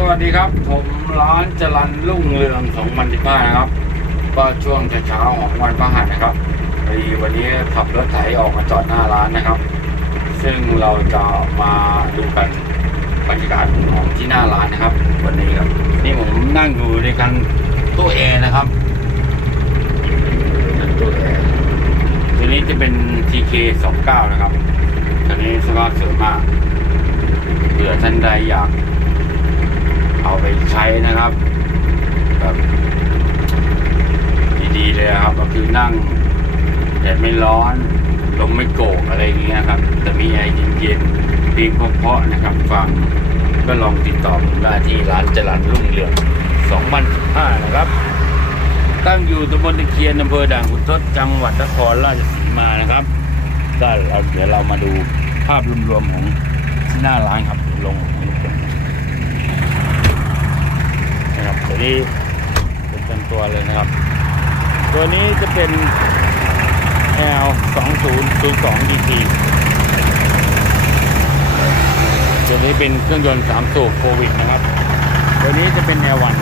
สวัสดีครับ ผมร้านจรันรุ่งเรือง2015นะครับ ก็ช่วงเช้าของวันพฤหัสนะครับพอดีวันนี้ขับรถไถออกมาจอดหน้าร้านนะครับ ซึ่งเราจะมาดูกันบรรยากาศของที่หน้าร้านนะครับ วันนี้ครับนี่ผมนั่งอยู่ในกันตู้แอร์นะครับตู้แอร์ตัวนี้จะเป็น TK 29นะครับตัวนี้สภาพสวยมากเผื่อท่านใดอยาก เอาไปใช้นะครับ แบบดีๆเลยครับ ก็คือ นั่งแดดไม่ร้อนลมไม่โกกอะไรอย่างเงี้ยครับ แต่มีแอร์เย็นๆเพลงเพาะๆนะครับฟังก็ลองติดต่อผมได้ที่ร้านจรันรุ่งเรือง2015นะครับ ตั้งอยู่ตำบลตะเคียนอำเภอด่านขุนทดจังหวัดนครราชสีมานะครับก็เราเดี๋ยวเรามาดูภาพรวมๆของที่หน้าร้านครับลงนะครับตัวนี้เป็นตัวเลยนะครับ ตัวนี้จะเป็น L 2 0 0 2 DT ตัวนี้เป็นเครื่องยนต์3สูบโควิดนะครับ ตัวนี้จะเป็น L1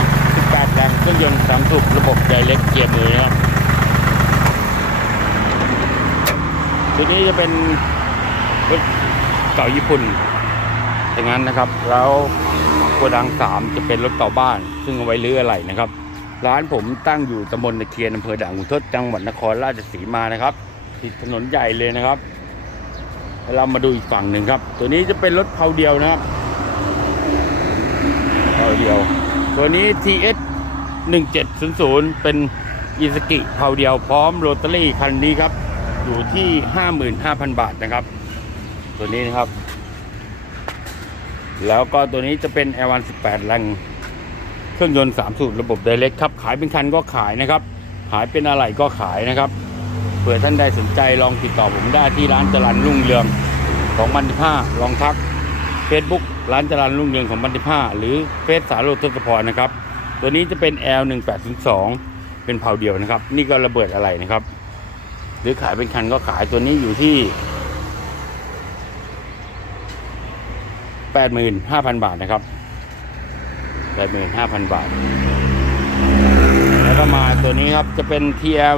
18แรงเครื่องยนต์3สูบระบบไดเล็กเกียร์มือนะครับ ตัวนี้จะเป็นรถเก่าญี่ปุ่นอย่างนั้นนะครับ แล้วโกดังสามจะเป็นรถเก่าบ้าน ซึ่งเอาไว้เลื้ออะไรนะครับ ร้านผมตั้งอยู่ตำบลตะเคียนอำเภอด่านขุนทดจังหวัดนครราชสีมานะครับติดถนนใหญ่เลยนะครับเรามาดูอีกฝั่งหนึ่งครับ ตัวนี้จะเป็นรถเพาเดียวนะครับเพาเดียว ตัวนี้ TS 1700 เป็นอีสกิเพาเดียวพร้อมโรตารี่คันนี้ครับ อยู่ที่ 55,000 บาทนะครับ ตัวนี้นะครับ แล้วก็ตัวนี้จะเป็น L1 18 แรง เครื่องยนต์3สูบรระบบไดเรกครับ ขายเป็นคันก็ขายนะครับ ขายเป็นอะไรก็ขายนะครับ เผื่อท่านใดสนใจลองติดต่อผมได้ที่ร้านจรันรุ่งเรือง2015ลองทัก Facebook ร้านจรันรุ่งเรือง2015หรือเฟซสาโรทศพรนะครับ ตัวนี้จะเป็น L1802 เป็นเผาเดียวนะครับ นี่ก็ระเบิดอะไรนะครับ หรือขายเป็นคันก็ขายตัวนี้อยู่ที่85,000 บาทนะครับ 85,000บาท แล้วก็มาตัวนี้ครับจะเป็น TL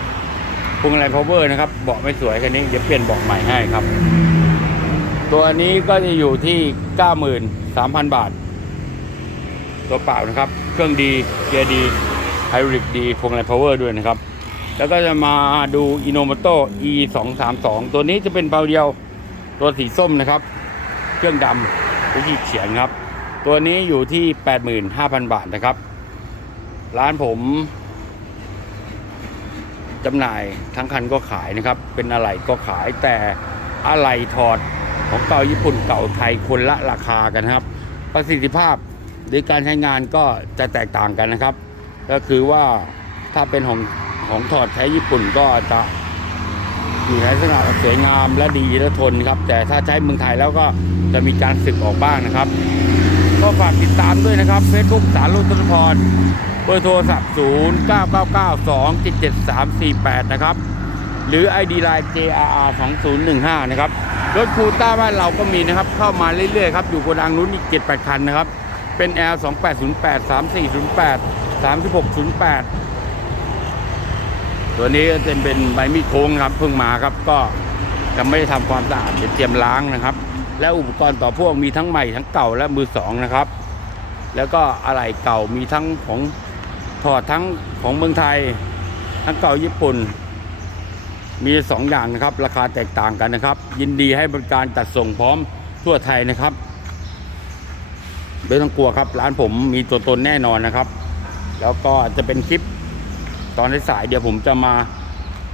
1900พวงอะไร power นะครับ เบาะไม่สวยคันนี้ เดี๋ยวเปลี่ยนเบาะใหม่ให้ครับ ตัวนี้ก็จะอยู่ที่ 93,000 บาท ตัวเปล่านะครับ เครื่องดีเกียร์ดีไฮดริกดีพวงอะไร power ด้วยนะครับ แล้วก็จะมาดู Inomoto E 2 3 2ตัวนี้จะเป็นเบาเดียวตัวสีส้มนะครับ เครื่องดำผู้ที่เขียนครับ ตัวนี้อยู่ที่ 85,000 บาทนะครับ ร้านผมจำหน่ายทั้งคันก็ขายนะครับ เป็นอะไรก็ขายแต่อะไรถอดของเก่าญี่ปุ่นเก่าไทยคนละราคากันครับ ประสิทธิภาพหรือการใช้งานก็จะแตกต่างกันนะครับ ก็คือว่าถ้าเป็นของของถอดใช้ญี่ปุ่นก็จะอยู่ในลักษณะสวยงามและดีและทนครับ แต่ถ้าใช้เมืองไทยแล้วก็จะมีการสึกออกบ้างนะครับ ก็ฝากติดตามด้วยนะครับ Facebook สารลุตนพรเบอร์โทรศัพท์ 0 9 9 9 2 7 7 3 4 8 นะครับ หรือ ID Line JRR 2015 นะครับ รถคูต้าบ้านเราก็มีนะครับ เข้ามาเรื่อยๆครับ อยู่โกดังนู้นอีก 7 8 คันนะครับ เป็น L 2808 3408 3608 ตัวนี้จะเป็นใบมีดโค้งครับเพิ่งมาครับก็ยังไม่ได้ทำความสะอาดเดี๋ยวเตรียมล้างนะครับ และอุปกรณ์ต่อพ่วงมีทั้งใหม่ทั้งเก่าและมือสองนะครับ แล้วก็อะไหล่เก่ามีทั้งของถอดทั้งของเมืองไทย ทั้งเก่าญี่ปุ่น มีสองอย่างนะครับ ราคาแตกต่างกันนะครับ ยินดีให้บริการจัดส่งพร้อมทั่วไทยนะครับไม่ต้องกลัวครับ ร้านผมมีตัวตนแน่นอนนะครับ แล้วก็จะเป็นคลิปตอนสายเดี๋ยวผมจะมา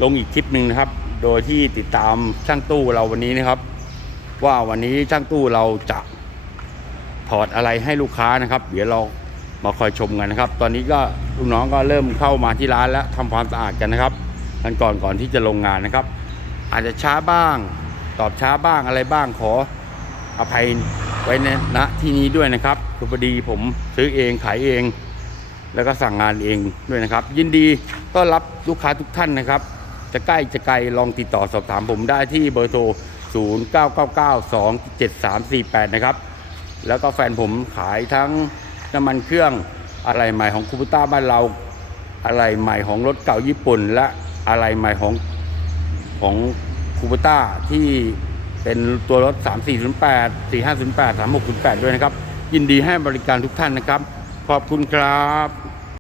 ลงอีกคลิปหนึ่งนะครับ โดยที่ติดตามช่างตู้เราวันนี้นะครับ ว่าวันนี้ช่างตู้เราจะถอดอะไรให้ลูกค้านะครับ เดี๋ยวเรามาคอยชมกันนะครับ ตอนนี้ก็ลูกน้องก็เริ่มเข้ามาที่ร้านแล้วทำความสะอาดกันนะครับกันก่อนก่อนที่จะลงงานนะครับ อาจจะช้าบ้าง ตอบช้าบ้างอะไรบ้างขออภัยไว้ในณที่นี้ด้วยนะครับคือพอดีผมซื้อเองขายเอง แล้วก็สั่งงานเองด้วยนะครับ ยินดีต้อนรับลูกค้าทุกท่านนะครับ จะใกล้จะไกลลองติดต่อสอบถามผมได้ที่เบอร์โทร 099927348 นะครับ แล้วก็แฟนผมขายทั้งน้ำมันเครื่องอะไรใหม่ของคูปต้าบ้านเรา อะไรใหม่ของรถเก่าญี่ปุ่น และอะไรใหม่ของของคูปต้าที่เป็นตัวรถ 3408 4508 3608 ด้วยนะครับ ยินดีให้บริการทุกท่านนะครับ ขอบคุณครับ